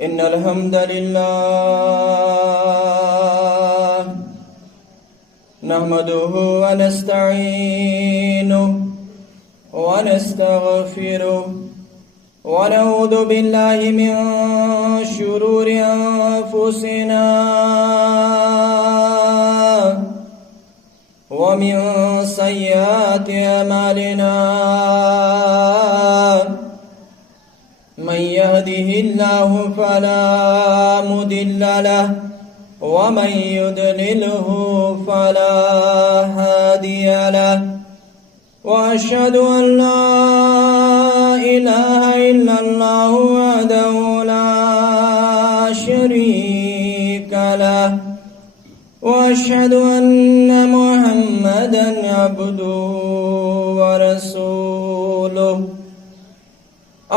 إن الحمد لله نحمده ونستعينه ونستغفره ونعوذ بالله من شرور أنفسنا ومن سيئات أعمالنا من يهده الله فلا مضل له ومن يضلله فلا هادي له وأشهد أن لا إله إلا الله وحده لا شريك له وأشهد أن محمدا عبده ورسوله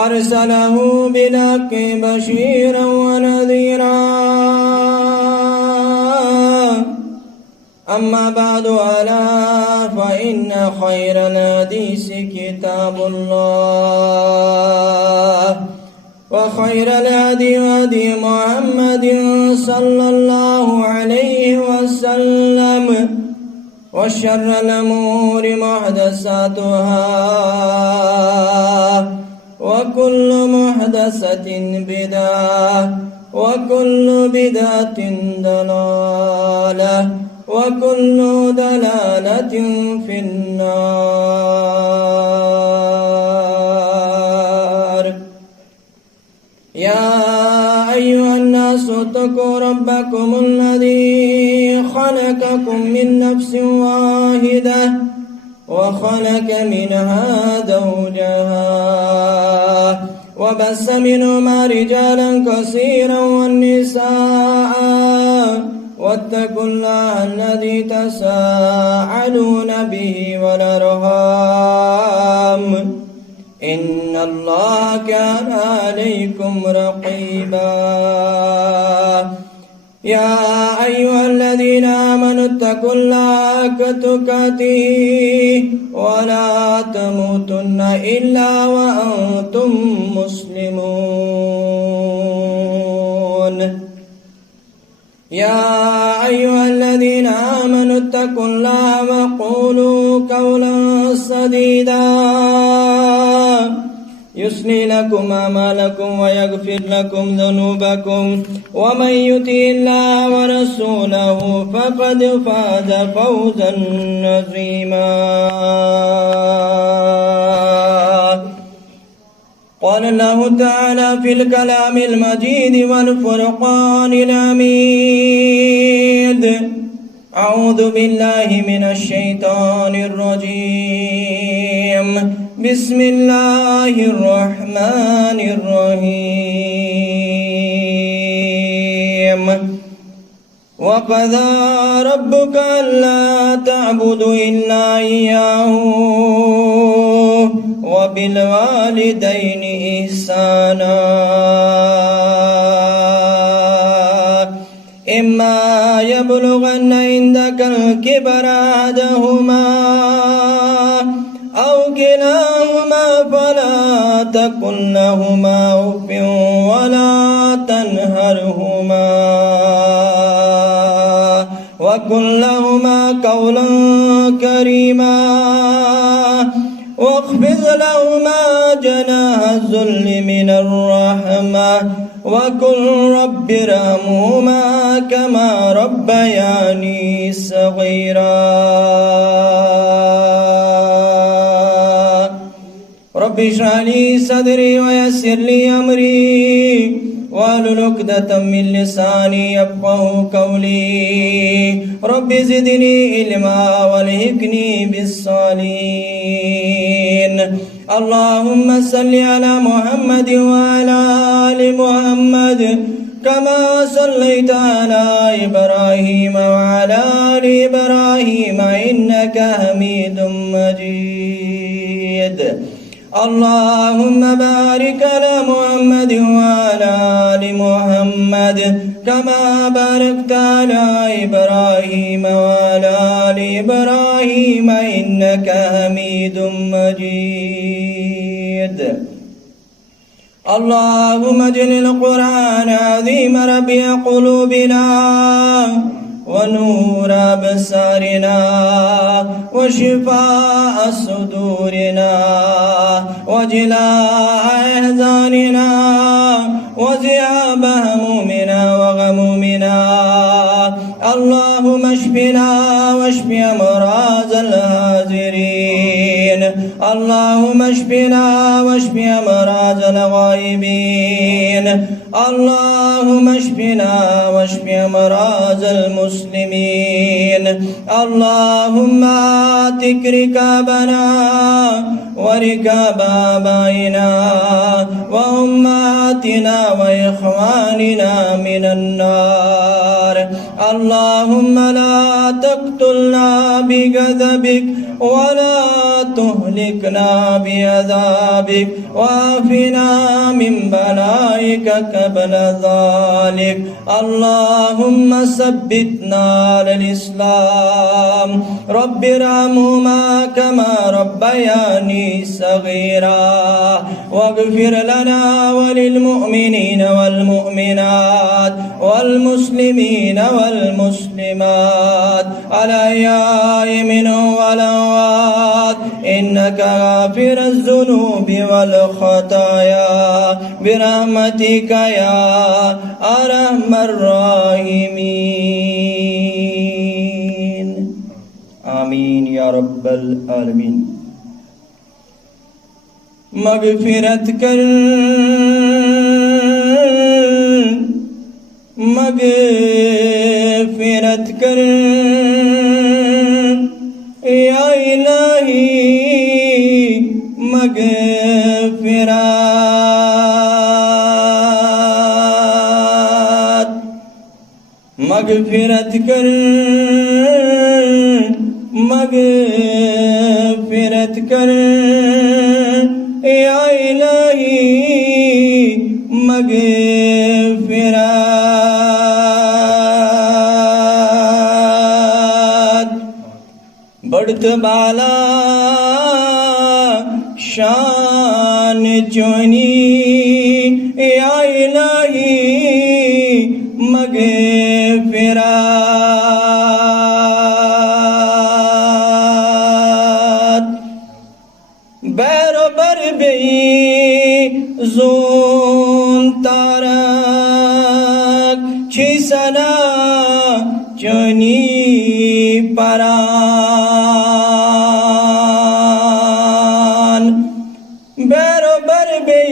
أرسله بالحق بشيرا ونذيرا أما بعد ألا فإن خير الحديث كتاب الله وخير الهدي هدي محمد صلى الله عليه وسلم وشر الأمور محدثاتها وكل محدثة بدعة وكل بدعة ضلالة وكل ضلالة في النار. يا أيها الناس اتقوا ربكم الذي خلقكم من نفس واحدة وخلق منها زوجها وبث منهما رجالا كثيرا والنساء واتقوا الله الذي تساءلون به والأرحام إن الله كان عليكم رقيبا. يا أيها الذين آمنوا اتقوا الله حق تقاته ولا تموتن إلا وأنتم مسلمون. يا أيها الذين آمنوا اتقوا الله وقولوا قولا سديدا يصلح لكم أعمالكم ويغفر لكم ذنوبكم ومن يطع الله ورسوله فقد فاز فوزا عظيما. قال الله تعالى في الكلام المجيد والفرقان الحميد: أعوذ بالله من الشيطان الرجيم. بسم الله الرحمن الرحيم. وقضى ربك ألا تعبدوا إلا إياه وبالوالدين إحسانا إما يبلغن عندك الكبر أحدهما أو كلاهما فلا تقل لهما أف ولا تنهرهما وقل لهما قولا كريما واخفض لهما جناح الذل من الرحمة وقل رب ارحمهما كما ربياني صغيرا. رب اشرح لي صدري ويسر لي أمري واحلل عقدة من لساني يفقهوا قولي. رب زدني علما والحقني بالصالحين. اللهم صل على محمد وعلى آل محمد كما صليت على إبراهيم وعلى آل إبراهيم إنك حميد مجيد. اللهم بارك على محمد وعلى آل محمد كما باركت على إبراهيم وعلى آل إبراهيم إنك حميد مجيد. اللهم اجعل القرآن عظيم ربيع قلوبنا ونور أبصارنا وشفاء صدورنا وجلاء أحزاننا وذهاب همومنا وغمومنا. اللهم اشفنا واشف أمراض الحاضرين. اللهم اشفنا واشف أمراض الغائبين. اللهم اشفنا واشف أمراض المسلمين. اللهم اعتق رقابنا ورقاب آبائنا وأمهاتنا وإخواننا من النار. اللهم لا تقتلنا بغضبك ولا تهلكنا بعذابك وعافنا من بلائك قبل ذلك. اللهم ثبتنا على الإسلام. رب ارحمهما كما ربياني صغيرا واغفر لنا وللمؤمنين والمؤمنات والمسلمين والمسلمات الأحياء منهم والأموات إنك غافر الذنوب والخطايا برحمتك يا أرحم الراحمين. آمین یا رب العالمین. مغفرت کر مغفرت کر یا الہی مغفرت. مغفرت کر مغفرت کر یا الہی مغفرت. بڑھت بالا شان چونی یا الہی مغفرت. بیر و بر بی زون تارک چی سنا چونی پران. بیر و بر بی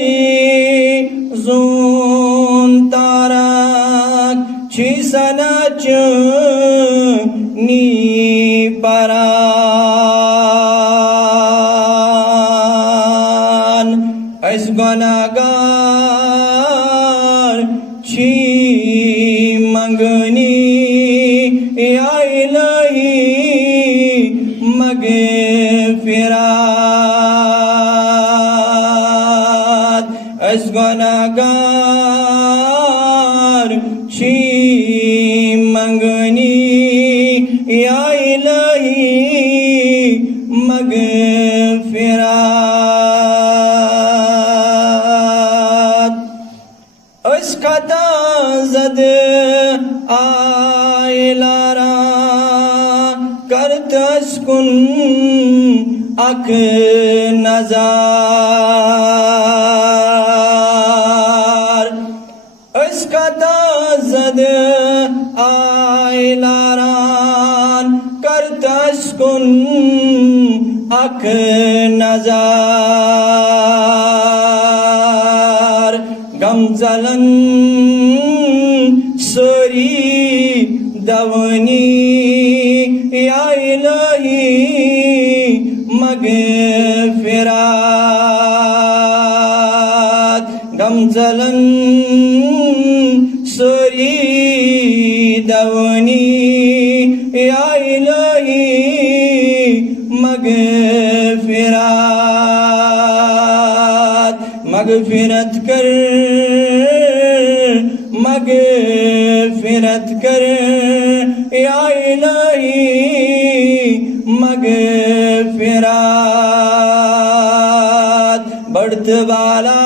زون تارک چی سنا چونی پران. اس گناہگار چی منگنی یا الہی مغفرت. اس گناہگار چی منگنی یا الہی مغفرت. اس خطا زد آئلارا کرت اسکن اک نظار. اس خطا زد آئلاران کرت اسکن اک نظار. غم زلن سری دونی یا الہی مغفرت. غم زلن سری دونی یا الہی مغفرت. مغفرت کر مغفرت کر یا الہی مغفرت. بڑھت والا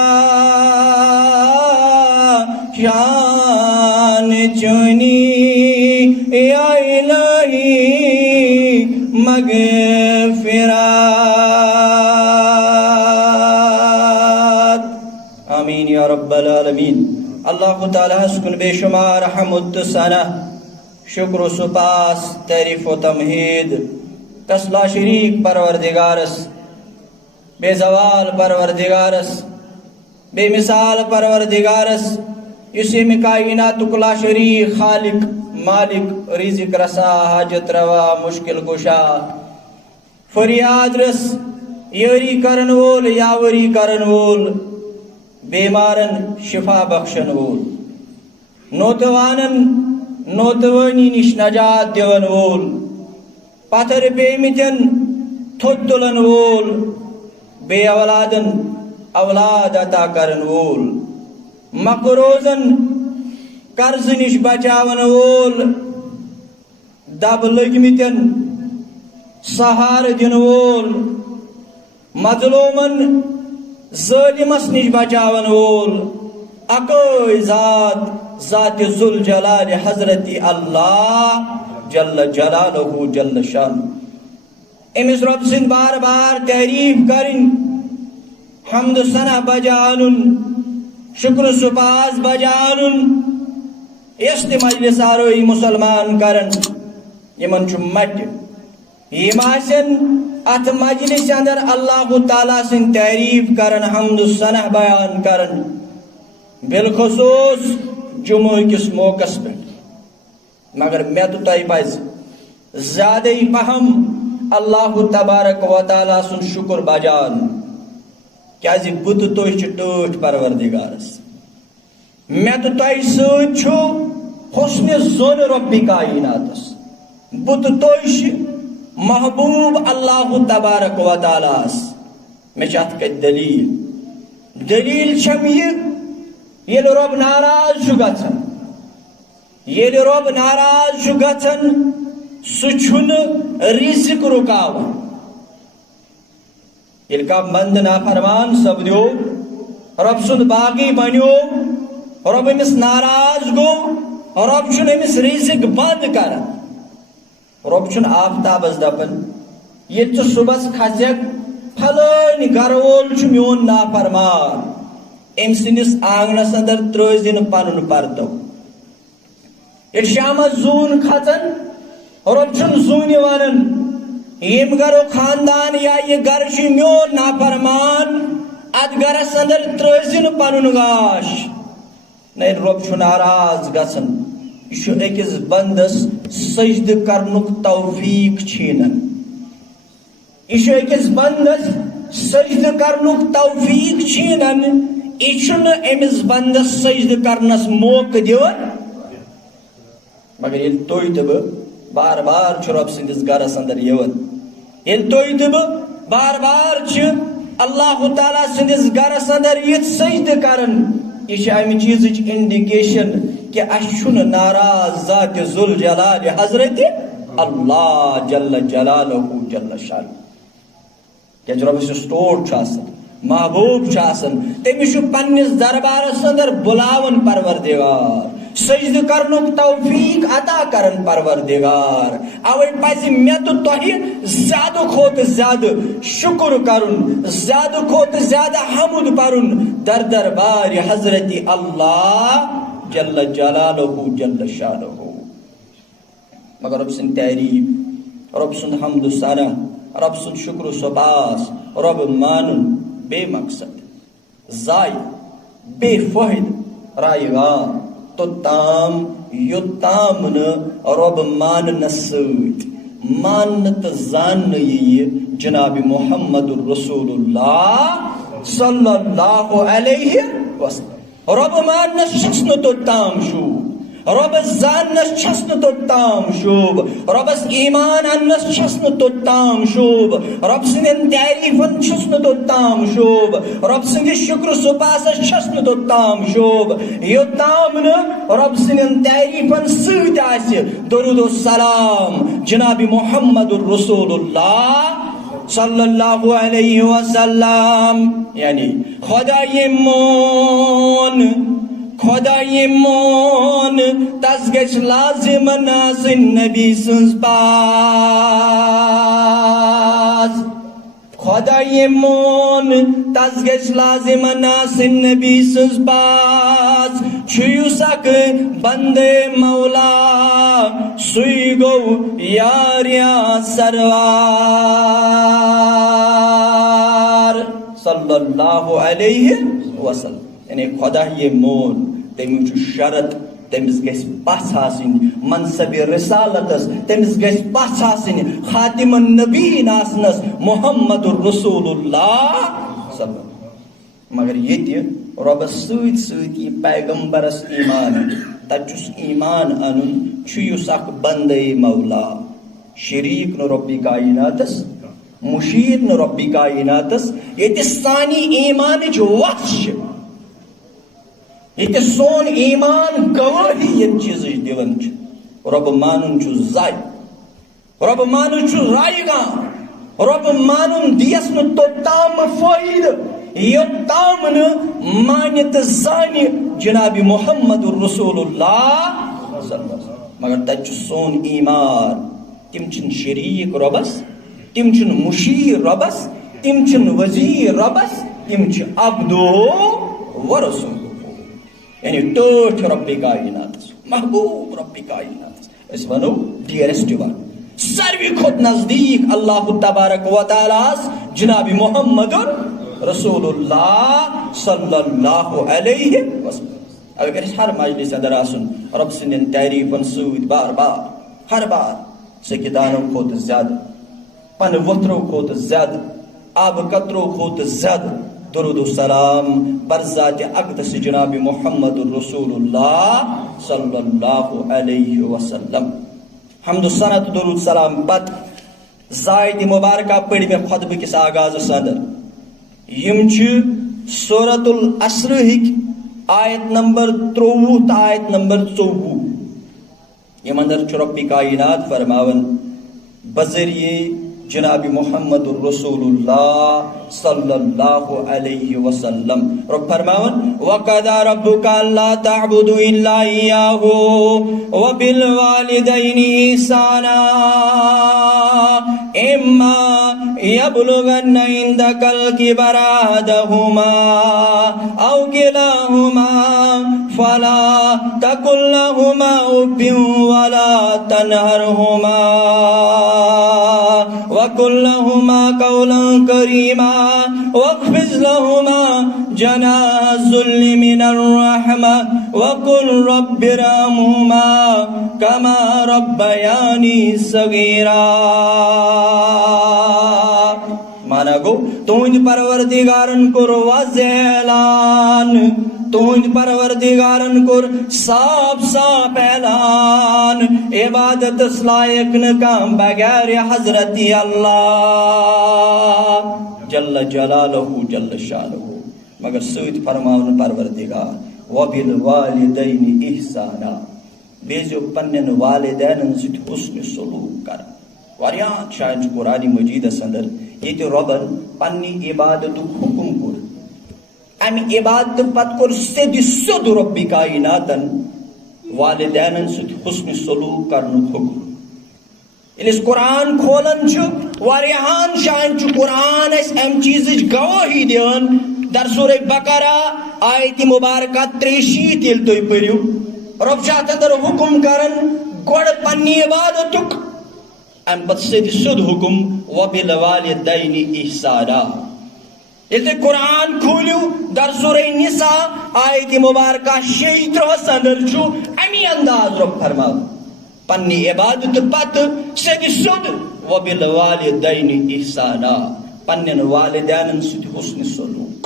شان چونی یا الہی مغفرات آمین یا رب العالمین اللہ تعالی حسکن بے شمار حمد ثنا شکر و سپاس تعریف و تمہید تسلا شریک پروردگارس بے زوال پروردگارس بے مثال پروردگارس یسی میں کائنات کلا شریک خالق مالک رزق رسا حاجت روا مشکل کشا فریاد رس یوری کرن وول یاوری کرن وول بیمارن شفا بخشن وول نوتوانن نوتوانی نش نجات دیون وول پتھر پیمتن تھوت تلن وول بے اولادن اولاد عطا کرن وول مقروضن قرض نش بچاون وول دب لگمتن سہار دن وول مظلومن ظالمس نش بچاون وول اکوئی ذات ذات ذوالجلال حضرت اللہ جل جلالہ جل شان امس رب سند بار بار تعریف کرن حمد ثنا بجانن شکر سپاس بجانن است مجلس آروئی مسلمان کرن یمن چھ مٹ یم آسن ات مجلس اندر اللہ تعالیٰ سن تعریف کرن حمد ثنا بیان کرن بالخصوص جمعہ کس موقع پہ مگر میں تو تائی پائز زیادہ ہی پہم اللہ تبارک و تعالیٰ سن شکر بجان کیا زی بت توی چھ ٹوٹ پروردگارس میں تو تائی سوچ چھو حسن زون ربی کائناتس بت توی چھ محبوب اللہ تبارک و تعالیٰ میں چاہت کہ دلیل چھم یہ رب ناراض چھو گژھن یہ رب ناراض چھو گژھن سہ چھن رزق رکاون ییٚلہِ کانٛہہ بند نافرمان سپدیو رب سُنٛد باغی بنیو رب أمِس ناراض گوٚو رب چھُنہٕ أمِس رزق بند کران رب چھُنہٕ آفتابس دپان ییٚلہِ ژٕ صبحس کھسکھ پھلٲنۍ گرٕ وول چھُ میون نافرمان أمۍ سٕنٛدِس آنگنس اندر ترٲزِن پنُن پردو ییٚلہِ شامس زوٗن کھژان رب چھُنہٕ زوٗنہِ ونان یم گرو خاندان یا یہ گر چھ میون نافرمان ات گرس اندر ترٲزِن پنُن گاش نہ رب چھُ ناراض گژھان یہ چھُ أکِس بندس سجدٕ کرنُک توفیق چھیٖنان یہ چھُ أکِس بندس سجدٕ کرنُک توفیق چھیٖنان یہ چھُنہٕ أمِس بندس سجدٕ کرنس موقع دِوان مگر ییٚلہِ تُہۍ تہٕ بہٕ بار بار چھُ رب سٕنٛدِس گرس اندر یِوان ییٚلہِ تُہۍ تہٕ بہٕ بار بار چھِ اللہ تعالیٰ سٕنٛدِس گرس اندر یِتھ سجدٕ کران یہ چھِ امہِ چیٖزٕچ انڈِکیشن کہ اَسہِ چھُنہٕ ناراض ذات ذوالجلال حضرت اللہ جل جلالہ جل شان کیٛازِ رۄبس یُس ٹوٹھ چھُ آسان محبوب چھُ آسان تٔمِس چھُ پننِس دربارس اندر بُلاوان پروردگار سجدٕ کرنُک توفیق عطا کرن پروردگار اوے پزِ مےٚ تہٕ تۄہہِ زیادٕ کھۄتہٕ زیادٕ شکر کرُن زیادٕ کھۄتہٕ زیادٕ حمد پرُن در دربار حضرت اللہ جل جلالہ جل شانہ مگر رب سٕنٛدۍ تعریٖف رب سُنٛد حمد ثنا رب سُنٛد شکر سپاس رب مانُن بے مقصد ضایع بے فٲیدٕ رایگان توٚتام یوٚتام نہٕ رب ماننس سۭتۍ ماننہٕ تہٕ زاننہٕ یِیہِ جناب محمد رسول اللہ صلی اللہ علیہ وسلم رب ماننس چھس نہٕ توٚتام شوٗب ربس زاننس چھس نہٕ توٚتام شوٗب ربس ایمان اننس چھس نہٕ توٚتام شوٗب رب سٕنٛدٮ۪ن تعریٖفن چھُس نہٕ توٚتام شوٗب رب سٕنٛدِس شکر سپاسس چھس نہٕ توٚتام شوٗب یوٚتام نہٕ رب سٕنٛدٮ۪ن تعریٖفن سۭتۍ آسہِ درود و سلام جناب محمد رسول اللہ صلی اللہ علیہ وسلم یعنی خدائی مون خدای مون تس گژھِ لازم آسٕنۍ نبی سٕنٛز پاس خدای مون تس گژھِ لازم آسٕنۍ نبی سٕنٛز پاس چھُ یُس اکھ بندے مولا سُے گوٚو یاریا سروار صلی اللہ علیہ وسلم. یعنی خدای مون تمیُک چھُ شرط تٔمِس گژھِ پژھ آسٕنۍ منصب رسالتس تٔمِس گژھِ پژھ آسٕنۍ خاتم النبیین آسنس محمد رسول اللہ صلی اللہ. مگر ییٚتہِ رۄبس سۭتۍ سۭتۍ یہِ پیغمبرس ایمان تتہِ چھُس ایمان انُن چھُ یُس اکھ بندے مولا شریٖک نہٕ رۄبِ کایناتس مشیٖر نہٕ رۄبِ کایناتس ییٚتہِ سانہِ ایمانٕچ وَتھ چھِ ییٚتہِ سون ایمان گوٲہی ییٚمہِ چیٖزٕچ دِوان چھُ رۄبہٕ مانُن چھُ زاے رۄبہٕ مانُن چھُ رایگان رۄبہٕ مانُن دِیس نہٕ توٚتام فٲیدٕ یوٚتام نہٕ مانہِ تہٕ زانہِ جناب محمد رسول اللہ مگر تتہِ چھُ سون ایمان تِم چھِنہٕ شریٖک رۄبس تِم چھِنہٕ مشیٖر رۄبس تِم چھِنہٕ وزیٖر رۄبس تِم چھِ عبدو ورسول یعنی ٹٲٹھ رۄبِ کایناتس محبوب رۄبِ کایناتس أسۍ ونو ڈیرسٹ ون ساروی کھۄتہٕ نزدیٖک اللہ تبارک و تعالیٰ جناب محمد رسول اللہ صلی اللہ علیہ وسلم. اگر أسۍ ہر مجلس اندر آسُن رۄب سٕنٛدٮ۪ن تعریٖفن سۭتۍ بار بار ہر بار سکیدانو کھۄتہٕ زیادٕ پنہٕ ؤتھرو کھۄتہٕ زیادٕ آبہٕ قطرو کھۄتہٕ زیادٕ درود السلام برذات اقدس جناب محمد رسول اللہ صلی اللہ علیہ وسلم. حمد الصنعت درود السلام پت زائد مبارکہ پڑھ میں خطبہ کس آغاز اندر یم چھ سورۃ العصر ہک آیت نمبر 23 تا آیت نمبر 24 یم اندر چھ رب کائنات فرماون بذریعہ جناب محمد رسول اللہ صلی اللہ علیہ وسلم رب فرماون وَقَضَى رَبُّكَ أَلَّا تَعْبُدُوا إِلَّا إِيَّاهُ وَبِالْوَالِدَيْنِ إِحْسَانًا إِمَّا يَبْلُغَنَّ عِندَكَ الْكِبَرَ أَحَدُهُمَا أَوْ كِلَاهُمَا فَلَا تَقُل لَّهُمَا أُفٍّ وَلَا تَنْهَرْهُمَا وَقُل لَّهُمَا قَوْلًا كَرِيمًا وَاخْفِضْ لَهُمَا جَنَاحَ الذُّلِّ مِنَ الرَّحْمَةِ وَقُل رَّبِّ ارْحَمْهُمَا كَمَا رَبَّيَانِي صَغِيرًا. مانا گو تُہنٛدِ پروردگارن کوٚر واضح اعلان تُہنٛدِ پروردگارن کوٚر صاف صاف اعلان عبادتس لائق نہٕ کانٛہہ بغیر حضرت اللہ جل جلالہ جل شانہ مگر سۭتۍ فرماون پروردگار وبالوالدین احسانا بیٚیہِ پننٮ۪ن والدینن سۭتۍ حسن سلوک کران. واریاہن جاین چھُ قرآن مجیدس اندر ییٚتہِ رۄبن پننہِ عبادتُک حکم کوٚر امہِ عبادت پتہٕ کوٚر سیٚدِ سیوٚد رۄبِ کایناتن والدینن سۭتۍ حسن سلوک کرنُک حکم. ییٚلہِ أسۍ قرآن کھولان چھِ واریاہن جاین چھُ قرآن اسہِ امہِ چیٖزٕچ گوٲہی دِوان. در سورہ بقرہ آیت مبارکہ 63 ییٚلہِ تُہۍ پٔرِو رۄب چھُ اتھ اندر حکم کران گۄڈٕ پننہِ عبادتُک امہِ پتہٕ سیٚدِ سیوٚد حکم وبالوالدین احسانا. ییٚلہِ تُہۍ قرآن کھوٗلِو در سورہ نساء آیت مبارکہ 36 اندر چھُ امی انداز رۄب فرماوان پننہِ عبادت پتہٕ سیٚدِ سیوٚد وبالوالدین احسانا پننٮ۪ن والدینن سۭتۍ حسن سلوک.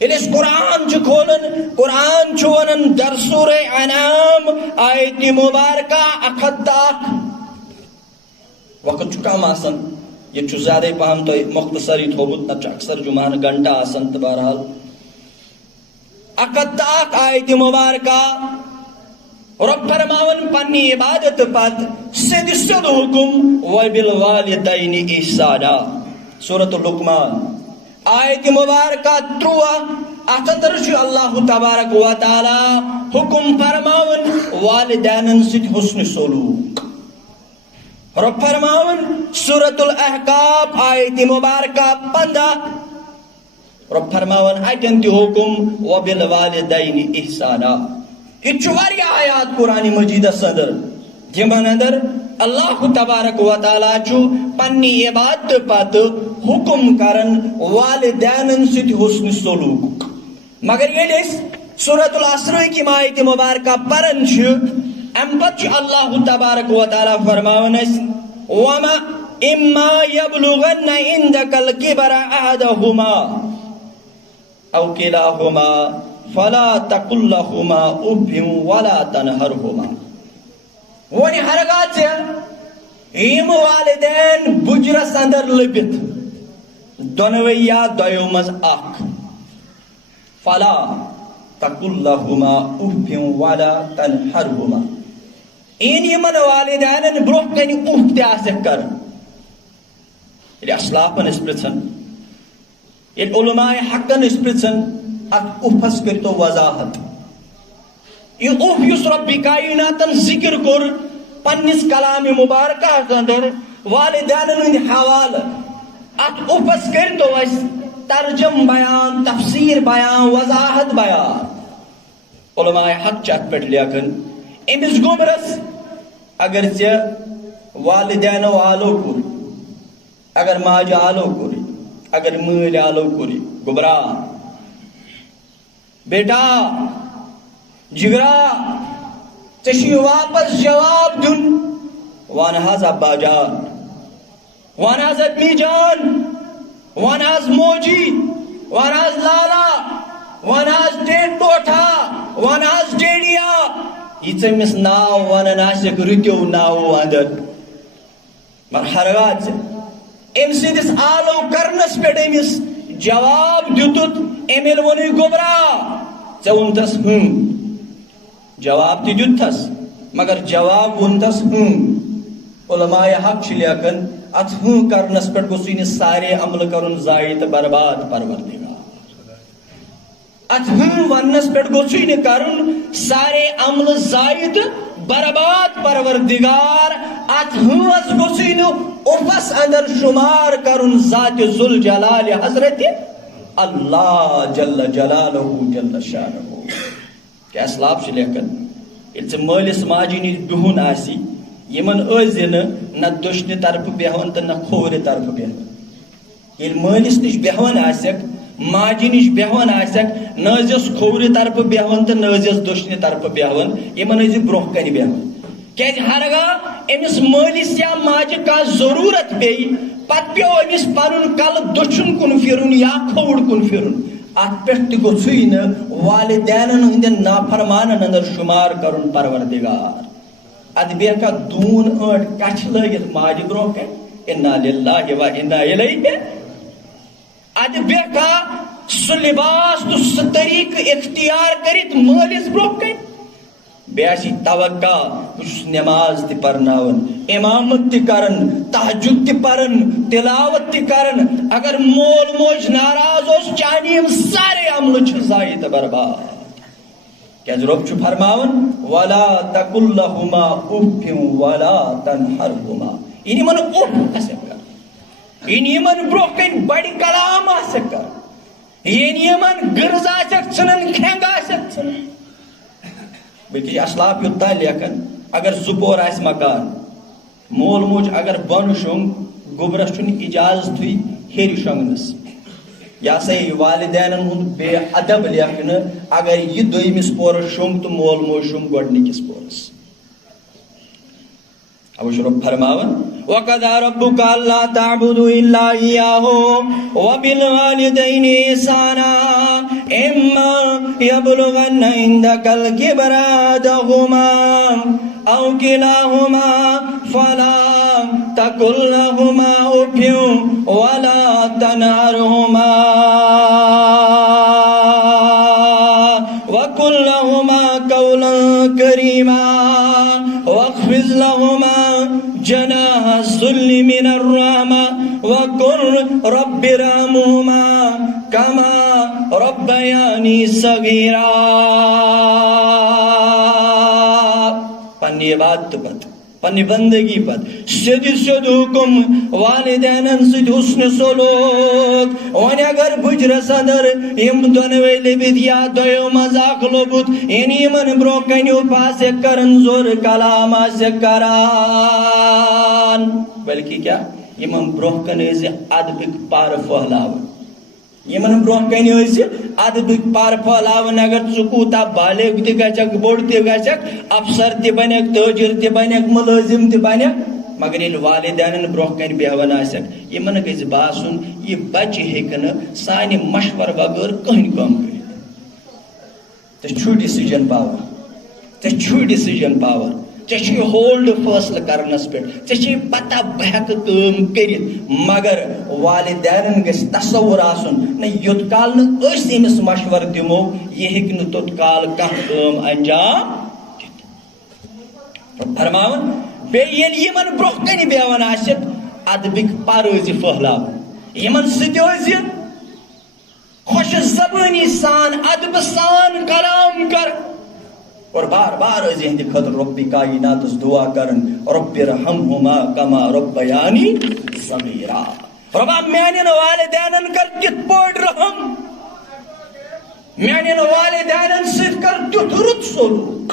ییٚلہِ أسۍ قرآن چھِ کھولان قرآن چھُ ونان در سورہ انعام آیت مبارکہ 101 وقت چھُ کم آسان یہ چھُ زیادے پہم تۄہہِ مختصری تھوٚومُت نتہٕ چھُ اکثر جمعہن گھنٹہ آسان تہٕ بہرحال 101 آیت مبارکہ رب فرماون پننہِ عبادت پتہٕ سیٚدِ سیوٚد حکم وبالوالدین احسانا. سورۃ لقمان آیت مبارکہ 13 اتھ اندر چھُ اللہ تبارک و تعالیٰ حکم فرماون والدینن ست حسن سلوک. رب فرماون سورة الاحقاف آیت مبارکہ 15. رب فرماون اتن تہ حکم وبالوالدین احسانا. یہ واریاہ آیات قرآن مجیدس اندر جمن اندر اللہ تبارک و تعالیٰ پنی عبادت پتہ حکم کرن والدینن ست حسن سلوک. مگر ییٚلہِ أسۍ سورة العصر کی آیت مبارکہ پرن ام پتہ اللہ تبارک و تعالیٰ فرماون وما اما یبلغن عندک الکبر احدہما او کلاہما فلا تقل لهما اف ولا تنہرہما. ونی ہرگاہ یم والدین بجرس اندر لبت دونوے یا دویو مز اخ فلا تقل لهما اف ولا تنہرہما. این یمن والدین برو کن اف تہ آسک کر. ییٚلہِ اسلافن اس پرژھن ییٚلہِ علماء حقن اس پرژھن ات افس کرتو وضاحت. یہ اف یس رب کائناتن ذکر کور پنس کلام مبارکہ اندر والدینن ہند حوالہ ات افس کرتو اس ترجم بیان تفسیر بیان وضاحت بیان. علماء حق چت پہ لیکن امس گمرس اگر ژے والدینو آلو کور اگر ماجہ آلو کور اگر مل آلو کور گبرا بیٹا جگرا ژے واپس جواب دن وان حظ ابا جان وان حظ امی جان وان حظ موجی وان حظ لالا وان حظ ڈیڈ ٹوٹھا وان حظ ڈیڈیا. یہ ژمس ناو ونان آسک رتیو ناو اندر مگر ہرگاہ ام سندس آلو کرنس پہ امس جواب دتت امیل ون گبرا ژے ونتس جواب تہ دتس مگر جواب ونتس علماء حق لیکن ات کرنس پہ گوس سارے عمل کرن ضائع تو برباد پروردگار. ات ونس پہ گوس کرن سارے عمل ضائع تو برباد پروردگار. ات گوس افس اندر شمار کرن ذات ذوالجلال حضرت اللہ جل جلالہ جل شانہ. کیا اسلاف لیکن ییٚلہِ ژٕ مٲلِس ماجہِ نِش بِہُن آسی یمن ٲسۍ نہ دٔچھنہِ طرفہٕ بیہوان تہٕ نہ کھوورِ طرفہٕ بیہوان. ییٚلہِ مٲلِس نِش بیہوان آسٮ۪کھ ماجہِ نِش بیہوان آسٮ۪کھ نہ ٲسۍزٮ۪س کھوورِ طرفہٕ بیہوان تہٕ نہ ٲسۍزٮ۪س دٔچھنہِ طرفہٕ بیہوان یمن ٲسۍ زِ برونٛہہ کنہِ بیہوان. کیازِ ہرگاہ أمِس مٲلِس یا ماجہِ کانٛہہ ضروٗرت پیٚیہِ پتہٕ پیٚو أمِس پنُن کلہٕ دٔچھُن کُن پھِرُن یا کھووُر کُن پھِرُن. ات پٮ۪ٹھ تہِ گوٚژھُے نہٕ والدینن ہٕنٛدٮ۪ن نافرمانن اندر شمار کرُن پروردگار. اد بیکھا دوٗن ٲنٛٹ کچھ لٲگِتھ ماجہِ برونٛہہ کنہِ انا للہ و انا الیہ. اد بیکھا سُہ لباس تو سُہ طریقہٕ اختیار کٔرِتھ مٲلِس برونٛہہ کنہِ. بیٚیہِ آسی توقع بہٕ چھُس نٮ۪ماز تہِ پرناوان امامت تہِ کران تہجد تہِ پران تلاوت تہِ کران. اگر مول موج ناراض اوس چانہِ یِم سارے عملہٕ چھِ ضایع تہٕ برباد. کیازِ رب چھُ فرماوان ولا تقل لهما اف ولا تنہرہما. یِن یِمن اف آسٮ۪کھ کران یِن یِمن برونٛہہ کنہِ بڑِ کلام آسٮ۪کھ کران یِن یِمن غرض آسٮ۪کھ ژھٕنان کھٮ۪نٛگ آسٮ۪کھ ژھٕنان. بلکہ اسلاف یوتاہ لیکن اگر زپور آس مکان مول موج اگر بن شونگ گوبرس چھُنہٕ اجازتھٕے ہیٚرِ شۄنٛگنس. یہ ہسا والدینن ہُنٛد بے ادب لیکھنہٕ اگر یہ دوٚیمِس پورس شونٛگ تہٕ مول موج شونٛگ گۄڈنِکِس پورس. اب رب فرماون وَقَضَىٰ رَبُّكَ أَلَّا تَعْبُدُوا إِلَّا إِيَّاهُ وَبِالْوَالِدَيْنِ إِحْسَانًا إِمَّا يَبْلُغَنَّ عِندَكَ الْكِبَرَ أَحَدُهُمَا أَوْ كِلَاهُمَا فَلَا تَقُل لَّهُمَا أُفٍّ وَلَا تَنْهَرْهُمَا وَقُل لَّهُمَا قَوْلًا كَرِيمًا واخفض لهما جناح الذل من الرحمة وقل رب ارحمهما كما ربياني صغيرا. پنی عبادت پت پنی بندگی پت سید حکم والدین سید حسن سلوک ون اگر بجرس اندر یم دونوے لبت یا دویو مزاق لوبت یعنی من برو کنیو پاسے کرن زور کلام آسے کران بلکہ کیا یمن برو کن ادبک پار پھہلاون یمن برو کن ادبک پار پھہلاون اگر ژٕ کوٗتاہ بالغ تہِ گژھکھ بوٚڑ تہِ گژھکھ افسر تہِ بنکھ تٲجر تہِ بنکھ ملٲزم تہِ بنکھ مگر ییٚلہِ والدینن برونٛہہ کَنہِ بیٚہوان آسٮ۪کھ یِمن گژھِ باسُن یہِ بچہِ ہیٚکہِ نہٕ سانہِ مشور بغٲر کٕہٕنۍ کٲم کٔرِتھ ژےٚ چھُے ڈِسیجن پاور ژےٚ چھُے ڈِسیجن پاور ژےٚ چھُے ہولڈ فٲصلہٕ کرنس پٮ۪ٹھ ژےٚ چھے پتہ بہٕ ہٮ۪کہٕ کٲم کٔرِتھ مگر والدینن گژھِ تصور آسُن نہ یوٚت کال نہٕ أسۍ أمِس مشور دِمو یہِ ہیٚکہِ نہٕ توٚت کال کانٛہہ کٲم انجام دِتھ فرماوان بیٚیہِ ییٚلہِ یِمن برونٛہہ کنہِ بیٚہوان آسٮ۪کھ ادبٕکۍ پر ٲسۍ پھہلاوان یِمن سۭتۍ ٲسۍ خوش زبٲنی سان ادبہٕ سان کلام کر اور بار بار ٲسۍ یِہنٛدِ خٲطرٕ رۄبِ کایناتس دعا کران رۄبِ ارحمہما کما ربیانی صغیرا رۄبا میانٮ۪ن والدینن کر تِتھ پٲٹھۍ رحم میانٮ۪ن والدینن سۭتۍ کر تیُتھ رُت سلوٗک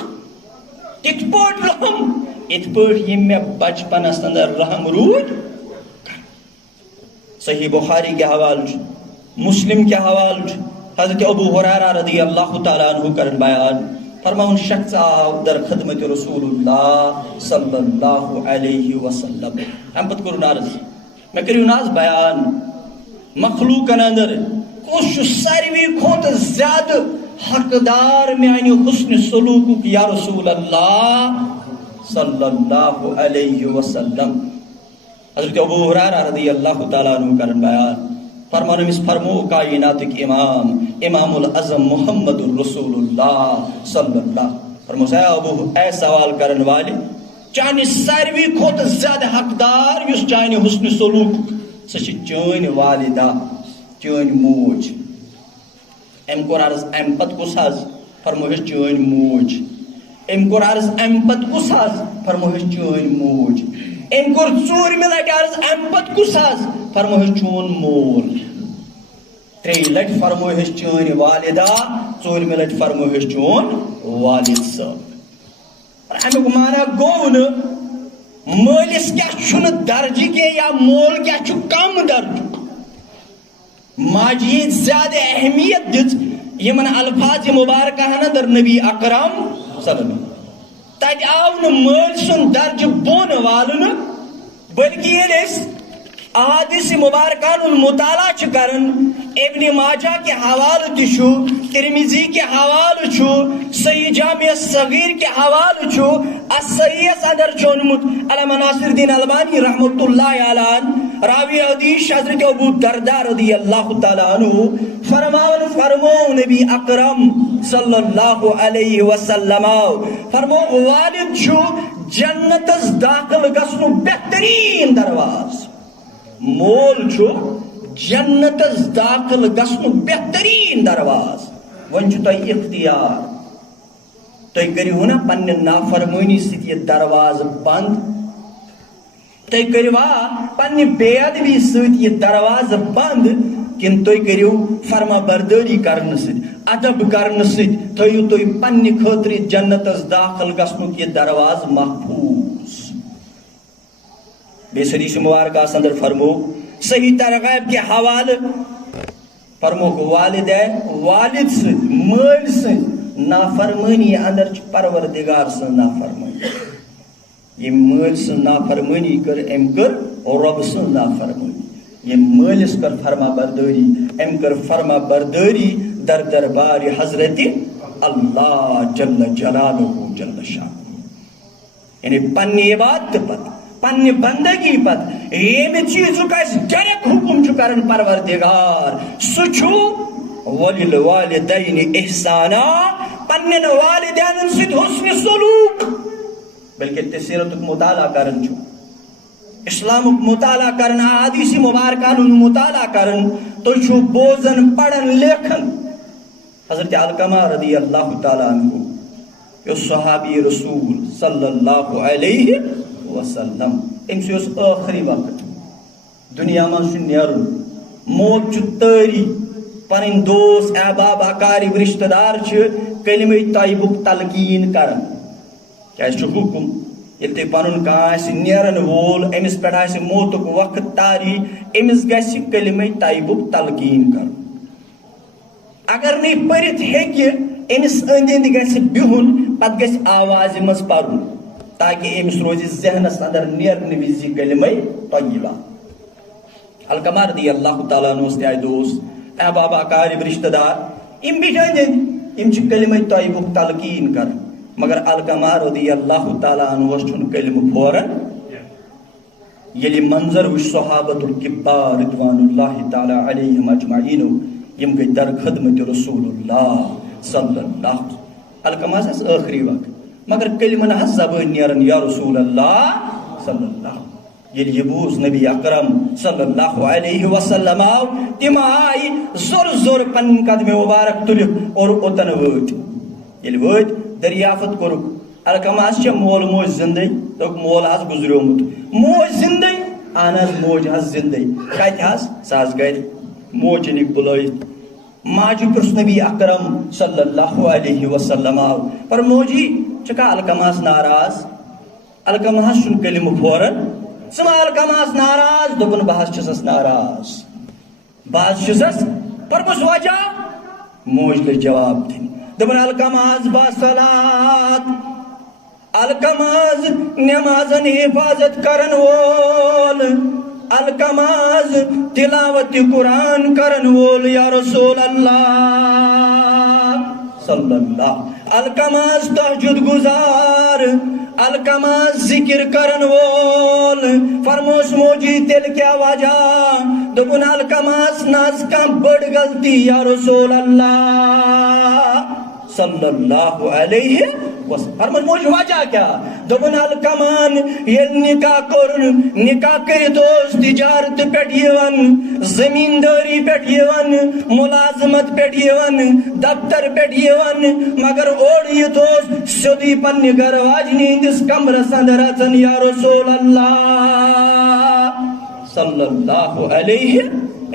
تِتھ پٲٹھۍ رحم یِتھ پٲٹھۍ یِم مےٚ بچپنس اندر رحم روٗدۍ صحیح بخاری کے حوالہ چھُ مسلم کے حوالہ چھُ حضرت ابو ہریرہ رضی اللہ تعالیٰ عنہ کرن بیان فرماؤن شخص آو در خدمت رسول اللہ صلی اللہ علیہ وسلم ہم پت کرو عرض میں کریو ناز بیان مخلوقن اندر کس چھُ ساروی کھۄتہٕ زیادٕ حقدار میانہِ حسن سلوکُک یا رسول اللہ صلی اللہ علیہ وسلم حضرت ابو ہریرہ رضی اللہ تعالیٰ عنہ کرن بیان فرمان امس فرمو کائناتک امام العظم محمد الرسول اللہ صلی اللہ فرمو اے ابو اے سوال کرن والے چانہ ساروی کھوت زیادہ حقدار یس چانہ حسن سلوک سہ چٲنۍ والدہ چٲنۍ موج ام کور عرض ام پت کس حظ فرموہس چٲنۍ موج ام کور عرض ام پت کس حظ فرموہس چٲنۍ موج ام کور ژوٗرمہِ لٹہِ عرض ام پت کس حظ فرموہس چون مول ترٛیٚیہِ لٹہِ فرموہس چٲنۍ والدہ ژوٗرمہِ لٹہِ فرموہس چون والد صٲب امیُک معنی گوٚو نہٕ مٲلِس کیٛاہ چھُنہٕ درجہِ کینٛہہ یا مول کیٛاہ چھُ کم درجُک ماجہِ ییٚتہِ زیادٕ اہمیت دِژ یِمن الفاظِ مُبارکہن اندر نبی اکرم صلی اللہ علیہ وسلم تتہِ آو نہٕ مٲلۍ سُنٛد درجہٕ بۄن والنہٕ بلکہ ییٚلہِ أسۍ احادیث مبارکان المطالعہ چھ کرن ابن ماجہ کے حوالہ تہ چھُ ترمذی کے حوالہ چھُ صحیح جامع صغیر کے حوالہ چھُ الصحیحس اندر چھُ اونمُت علامہ ناصر الدین البانی رحمۃ اللہ علیہ راوی حدیث حضرت ابو درداء رضی اللہ تعالیٰ عنہ فرمو نبی اکرم صلی اللہ علیہ وسلم فرمو والد چھُ جنتس داخل گژھنُک بہترین درواز مول چھُ جنتس داخل گژھنُک بہترین درواز وۄنۍ چھُ تۄہہِ اختیار تُہۍ کٔرِو نا پننہِ نافرمٲنی سۭتۍ یہِ دروازٕ بنٛد تُہۍ کٔرِوا پننہِ بے ادبی سۭتۍ یہِ دروازٕ بنٛد کِنہٕ تُہۍ کٔرِو فرما بردٲری کرنہٕ سۭتۍ ادب کرنہٕ سۭتۍ تھٲیِو تُہۍ پننہِ خٲطرٕ جنتس داخل گژھنُک یہِ دروازٕ محفوظ بیٚیہِ حدیث مبارکہس اندر فرمو صحیح ترغیب کے حوالہ فرمو والدین والد سۭتۍ مٲلۍ سۭتۍ نافرمٲنی اندر چھِ پروردگار سٕنٛز نافرمٲنی ییٚمۍ مٲلۍ سٕنٛز نافرمٲنی کٔر أمۍ کٔر رۄبہٕ سٕنٛز نافرمٲنی ییٚمۍ مٲلِس کٔر فرما بردٲری أمۍ کٔر فرما بردٲری در دربار حضرت اللہ جل جلالہ جل شانہ یعنی پننہِ عبادتہٕ پتہٕ پننہِ بندگی پتہٕ ییٚمہِ چیٖزُک اَسہِ ڈایریکٹ حُکُم چھُ کران پروردگار سُہ چھُ وَلِلوالِدَيْنِ احسانا پننٮ۪ن والدینن سۭتۍ حُسنِ سلوٗک بلکہ تہِ سیرتُک مطالعہ کران چھُ اسلامُک مطالعہ کران احادیث مبارکان ہُنٛد مطالعہ کران تُہۍ چھُو بوزان پران لیکھان حضرت علقمہ رضی اللہ تعالیٰ عنہ یس صحابی رسول صلی اللہ علیہ وسلم امس آخری وقت دنیا من نیرن موت تاری پن دوست احباب اقارب رشتہ دار کلمہ طیبک تلقین کران کیا حکم یل تھی پن کان نیرن وول امس پہ موتک وقت تاری امس گھ کلمہ طیبک تلقین کر اگر نہیں پرت ہیکہ امس اند اند گھ بہن پتہ گھ آواز مز پرن تاکہ امس روز ذہنس اندر نیرن وز کلمہ طیبہ علقمہ رضی اللہ تعالیٰ عنہ آئی دوست احباب اقارب رشتہ دار ام بھی ام کلمہ طیبک تلقین کر مگر علقمہ رضی اللہ تعالیٰ عنہ چھن کلمہ فوراً یلی منظر وش صحابۃ الکبار رضوان اللہ تعالیٰ علیہم اجمعین یم گئی در خدمت رسول اللہ صلی اللہ علیہ وسلم علقمہ آخری وقت مگر کلمہ نہ زبان نیرن یا رسول اللہ صلی اللہ علیہ وسلم یل یہ بوز نبی اکرم صلی اللہ علیہ وسلم آو تم آئی زور زور پن قدم مبارک تلک اور اوتن ووت یل ووت دریافت کورک علقمہ چھ مول موج زندے دوک مول حس گزریومت موج زندے اہن حظ موج حس زندے کتہ حس ساز گھر موج نک بلائت ماجہ پرس نبی اکرم صلی اللہ علیہ وسلم آو پر موجی چکا علقمہ ناراض علقمہ چھن کلمہ فوراً سما علقمہ ناراض دپن بہت چھسس ناراض بہت چھسس پرمس وجہ موج گئی جواب دن دپن علقمہ باصلات علقمہ نمازن حفاظت کرن وول علقمہ تلاوت قرآن کرن وول یا رسول اللہ صلی اللہ علقمہ تہجد گزار علقمہ ذکر کرن وول فرموس موجی تیل کیا وجہ دپن علقمہ ناز کم بڑ غلطی یا رسول اللہ صلی اللہ علیہ وسلم فرموس موجی وجہ کیا دپن علقمہ یل نکاح کرن نکاح کر دوست تجارت پیٹ یون زمینداری پیٹ یون ملازمت پیٹ یون دفتر پیٹ یون مگر اوڑ یہ دوست سیودی پنہ گھر واجنی ہندس کمرس اندر اژن یا رسول اللہ صلی اللہ علیہ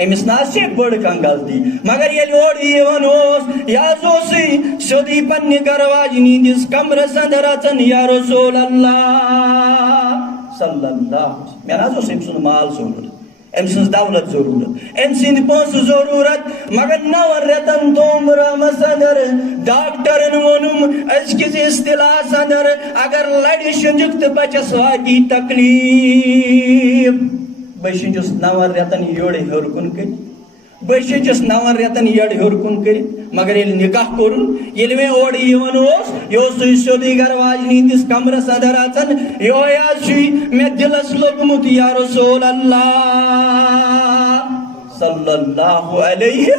امس نا بڑ کان غلطی مگر یل اوڑ یہ یازوسی سیودی پنہ گھر واجنی ہندس کمرس اندر اژن یا رسول اللہ صلی اللہ میں نا ام سند مال ضرورت ام سن دولت ضرورت ام سند پونس ضرورت مگر 9 رتن توم رامس اندر ڈاکٹرن ونم ازکس اصطلاح اندر اگر لڑ شنجک تو بچس واتی تکلیف بہ شنجس 9 رتن یوڑ ہیور کن کر بہ شنجس 9 رتن یڑ ہیور کن کر مگر یل نکاح کورن یل میں اوڑ یہ سیودی گھر واجنی ہندس کمرس اندر اژن یہ میں دلس لوگمت یا رسول اللہ صلی اللہ علیہ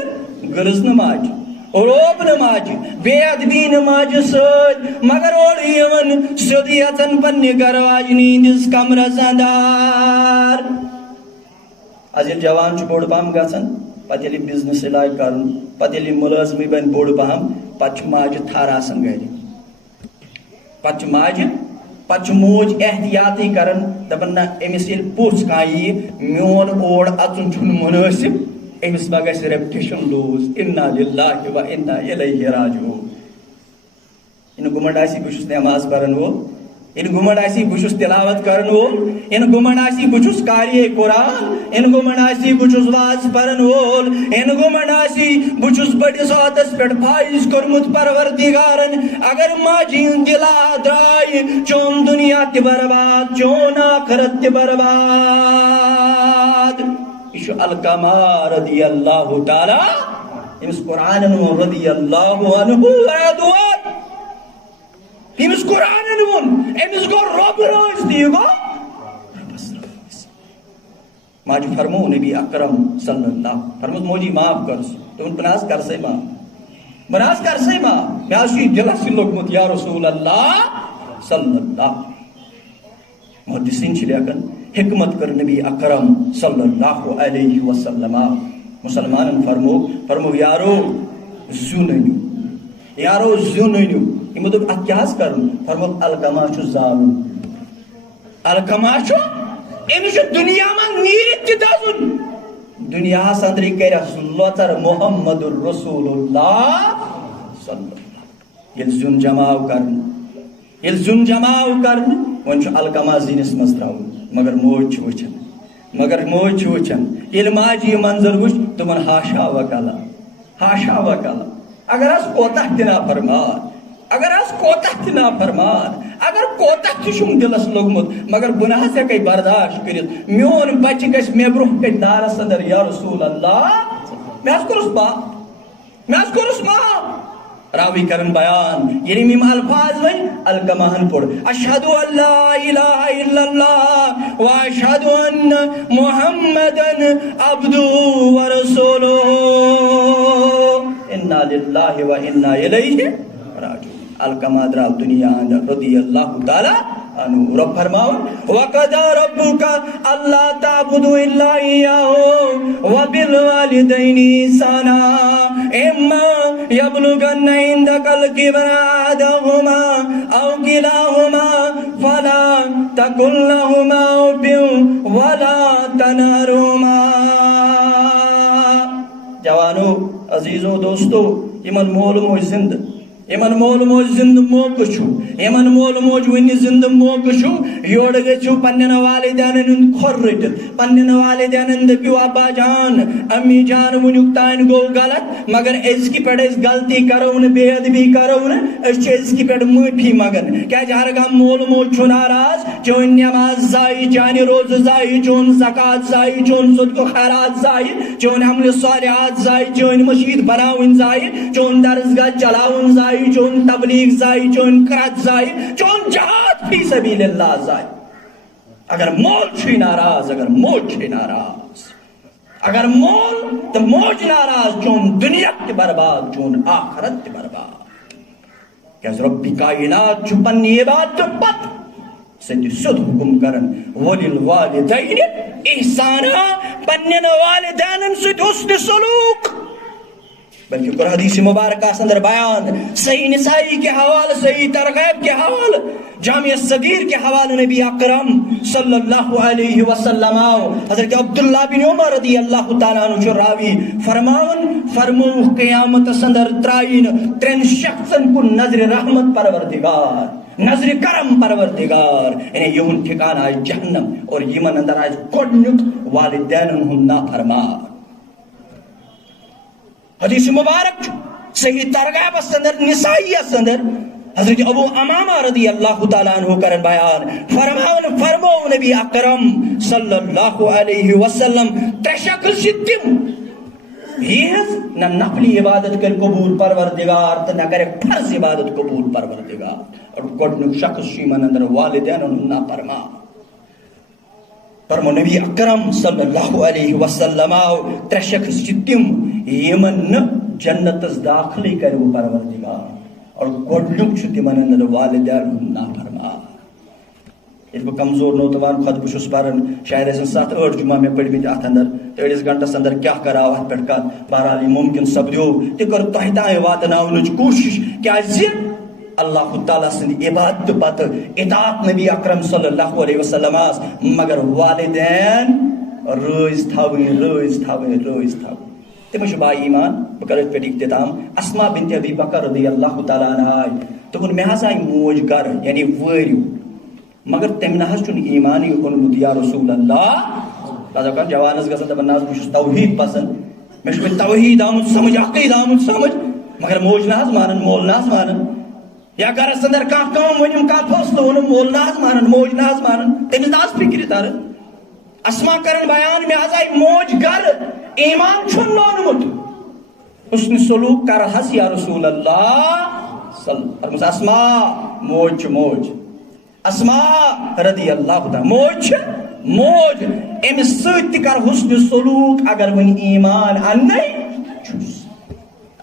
غرض نماز روب نماز بے ادبی نماز ست مگر اوڑ یہ سیودی اژن پنہ گھر واجنی ہندس کمرس اندر از یل جوان بوڑ پہم گژھان پتہ یل بزنس لاگ کرن پتہ یل ملازمی بن بوڑ پہم پتہ ماجہ تھر آسان گھر پتہ ماجہ پتہ موج احتیاطی کرن دپن نا امس یل پوژھ کان یی میون اوڑ اژن چھن مناسب امس ما گژھِ ریپوٹیشن لوز انا للہ و انا الیہ راجعون ان گمنڈ آسی بہ چھس نماز پرن وول ان گمنڈ آسی بہ چھس تلاوت کرن وول ان گمنڈ آسی بہ چھس قاری قرآن ان گمنڈ آسی بہ چھس واز پرن وول ان گمنڈ آسی بہ چھس بڑس عہدس پہ فائز کورمت پروردگارن اگر ماجی دلا درائے چون دنیا تہ برباد چون آخرت تہ برباد یہ علقمہ رضی اللہ تعالی امس قرآن رضی اللہ عنہ ردوان امس قرآن امس گو رب راز دی گو ماجی فرمو نبی اکرم صلی اللہ فرمو موجی معاف کرس تم پناس کر سے معاف بناس کر سے معاف میں آشی دلس لوگمت یا رسول اللہ صلی اللہ محدثین چھ لیکن حکمت کر نبی اکرم صلی اللہ علیہ وسلم مسلمان فرمو یارو زیو ننیو یمو دوٚپ اتھ کیٛاہ حظ کرُن؟ فرمووُکھ الکما چھُ زالُن، الکما چھُ أمِس چھُ دُنیا منٛز نیٖرِتھ تہِ دَزُن، دُنیاہس أنٛدرٕے کَرٮ۪س لۄژر محمد رسول اللہ صلی اللہ۔ ییٚلہِ زیُن جماو کرنہٕ، ییٚلہِ زیُن جماو کرنہٕ، وۄنۍ چھُ الکما زِنِس منٛز ترٛاوُن، مگر موج چھِ وٕچھان، مگر موج چھِ وٕچھان۔ ییٚلہِ ماجہِ یہِ منظر وٕچھ دوٚپُن ہاشا وکلا، ہاشا وکلا، اگر حظ کوتاہ تہِ نافرمان، اگر حظ کوتاہ تہِ نافرمان، اگر کوتاہ تہِ چھُم دِلس لوٚگمُت، مگر بہٕ نہ حظ ہٮ۪کے برداشت کٔرِتھ، میون بچہِ گژھِ مےٚ برونٛہہ کَنہِ دارس انٛدر یا رسول اللہ، مےٚ حظ کوٚرُس معاف، مےٚ حظ کوٚرُس معاف۔ راوی کرن بیان ییٚلہِ یِم الفاظ ؤنۍ الکماہن پوٚر اشہدُ ان لا الہ الا اللہ واشہدُ ان محمدن عبدہ ورسولہ انا للہ و انا الیہ راجعون۔ الکما درٛاو دُنیا اندر رضی اللہ تعالیٰ عنہ۔ رب فرماون وَقَضَىٰ رَبُّكَ أَلَّا تَعْبُدُوا إِلَّا إِيَّاهُ وَبِالْوَالِدَيْنِ إِحْسَانًا إِمَّا يَبْلُغَنَّ عِندَكَ الْكِبَرَ أَحَدُهُمَا أَوْ كِلَاهُمَا فَلَا تَقُل لَّهُمَا أُفٍّ وَلَا تَنْهَرْهُمَا۔ جوانو، عزیزو، دوستو، یمن مول موج زندہ، یمن مول موج زندہ موقع چھُ، یمن مول موج وٕنہِ زندہ موقع چھُ، یورٕ گٔژھِو پننٮ۪ن والدینن ہُنٛد کھۄر رٔٹِتھ، پننٮ۪ن والدینن دٔپِو ابا جان امی جان وٕنیُک تانۍ گوٚو غلط، مگر أزکہِ پٮ۪ٹھ أسۍ غلطی کرو نہٕ، بے ادبی کرو نہٕ، أسۍ چھِ أزکہِ پٮ۪ٹھ معٲفی منٛگان، کیٛازِ ہر کانٛہہ مول موج چھُ ناراض، چٲنۍ نٮ۪ماز زایہِ، چانہِ روزٕ زایہِ، چون زکات زایہِ، چون صدقہٕ خیرات زایہِ، چون عملِ صالحات زایہِ، چٲنۍ مشیٖد بناوٕنۍ زایہِ، چون درسگاہ چلاوُن زایہِ، چون تبلیغ زایہِ، چون قرت زایہِ، چون جہاد فی سبیل اللہ زایہِ۔ اگر مول چھُے ناراض، اگر موج چھے ناراض، اگر مول تہٕ موج ناراض، چون دنیا تہِ برباد، چون آخرت تہِ برباد۔ کیٛازِ رۄبِ کائنات چھُ پننہِ عبادتہٕ پتہٕ سیٚدِ سیوٚد حُکم کران وَلِلْوَالِدَيْنِ اِحسانا، پننٮ۪ن والدینن سۭتۍ حُسنِ سلوٗک۔ بلکہ قرآن حدیث مبارکہ اندر بیان صحیح نسائی کے حوالے، صحیح ترغیب کے حوالے، جامع صغیر کے حوالے نبی اکرم صلی اللہ علیہ وسلم حضرت عبداللہ بن عمر رضی اللہ تعالیٰ عنہ چھُ راوی فرماون فرمووُکھ قیامتس اندر ترائین ترین شخصن کُن نظر رحمت پروردگار، نظر کرم پروردگار، یعنی یہُنٛد ٹھکانہٕ آسہِ جہنم، اور یمن اندر آسہِ گۄڈنیُک والدینن ہُنٛد نافرمان۔ حدیث مبارک صحیح ترغیبس اندر، نسائیس اندر حضرت ابو امامہ رضی اللہ تعالیٰ عنہ کرن بیان فرمو نبی اکرم صلی اللہ علیہ وسلم ترے شخص چھِ تِم یِہٕنٛز نہ نفلی عبادت کر قبول پروردگار تہٕ نہ کرٮ۪کھ فرض عبادت قبول پروردگار، اور گۄڈنیُک شخص چھُ یِمن اندر والدینن ہُنٛد نافرمان۔ فرمو نبی اکرم صلی اللہ علیہ وسلم ترے شخص چھِ تِم یمن نہٕ جنتس داخلٕے کرِوٕ پروردگار، اور گۄڈنیُک چھُ تِمن اندر والدین ہُنٛد نافرمان۔ ییٚلہِ بہٕ کمزور نوتوان کھۄتہٕ بہٕ چھُس پران، شاید ٲسِن 7-8 جمعہ مےٚ پٔرمٕتۍ اتھ اندر، تہٕ أڑِس گنٹس اندر کیٛاہ کراو اتھ پٮ۪ٹھ کتھ، بہرحال یہِ مُمکِن سپدیو تہِ کٔر تۄہہِ تام واتناونٕچ کوٗشش، کیٛازِ اللہ تعالیٰ سٕنٛدِ عبادتہٕ پتہٕ اطاعت نبی اکرم صلی اللہ علیہ وسلم مگر والدین رٲضۍ تھاوٕنۍ، رٲضۍ تھاوٕنۍ، رٲضۍ تھاوٕنۍ۔ تِم چھِ با ایمان، بہٕ کرٕ أتھۍ پٮ۪ٹھ اختتام۔ اسما بنت ابی بکر رضی اللہ تعالیٰ عنہ آیہِ، دوٚپُن مےٚ حظ آیہِ موج گرٕ، یعنی وٲرِو، مگر تٔمۍ نہ حظ چھُنہٕ ایمانٕے اوٚنمُت یا رسول اللہ۔ بعض اوقات جوانس گژھان دپان نہ حظ بہٕ چھُس توحیٖد پسنٛد، مےٚ چھُ وۄنۍ توحیٖد آمُت سمجھ، عقیٖدٕ آمُت سمجھ، مگر موج نہ حظ مانان، مول نہ حظ مانان، یا گرس اندر کانٛہہ کٲم ؤنِم، کانٛہہ فٲصلہٕ ووٚنُم، مول نہ حظ مانان، موج نہ حظ مانان، تٔمِس نہ حظ فکرِ تران۔ اسما کرن بیان مےٚ حظ آیہِ موج گرٕ، ایمان چھُنہٕ لونمُت، حسن سلوک کر حس یا رسول اللہ فرمس اسما موج چھِ موج، اسما رضی اللہ تعالیٰ موج چھِ موج، امس سۭتۍ تہِ کر حسن سلوک اگر وۄنۍ ایمان اننے چھُس۔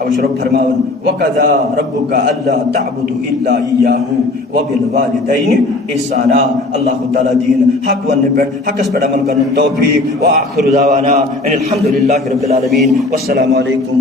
اب رب فرماون وَقَضَىٰ رَبُّكَ أَلَّا تَعْبُدُوا إِلَّا إِيَّاهُ وَبِالْوَالِدَيْنِ إِحْسَانًا۔ اللہ تعالیٰ دین حق وننے پٮ۪ٹھ، حقس پٮ۪ٹھ عمل کرنُک توفیق۔ وآخر دعوانا ان الحمد للہ رب العالمین، والسلام علیکم